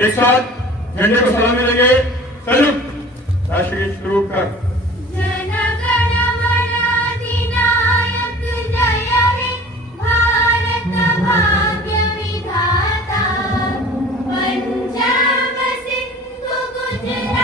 एक साथ झंडे को सलामी देंगे। सैल्यूट। राष्ट्रीय गीत शुरू कर। पंजाब सिंधु गुजरात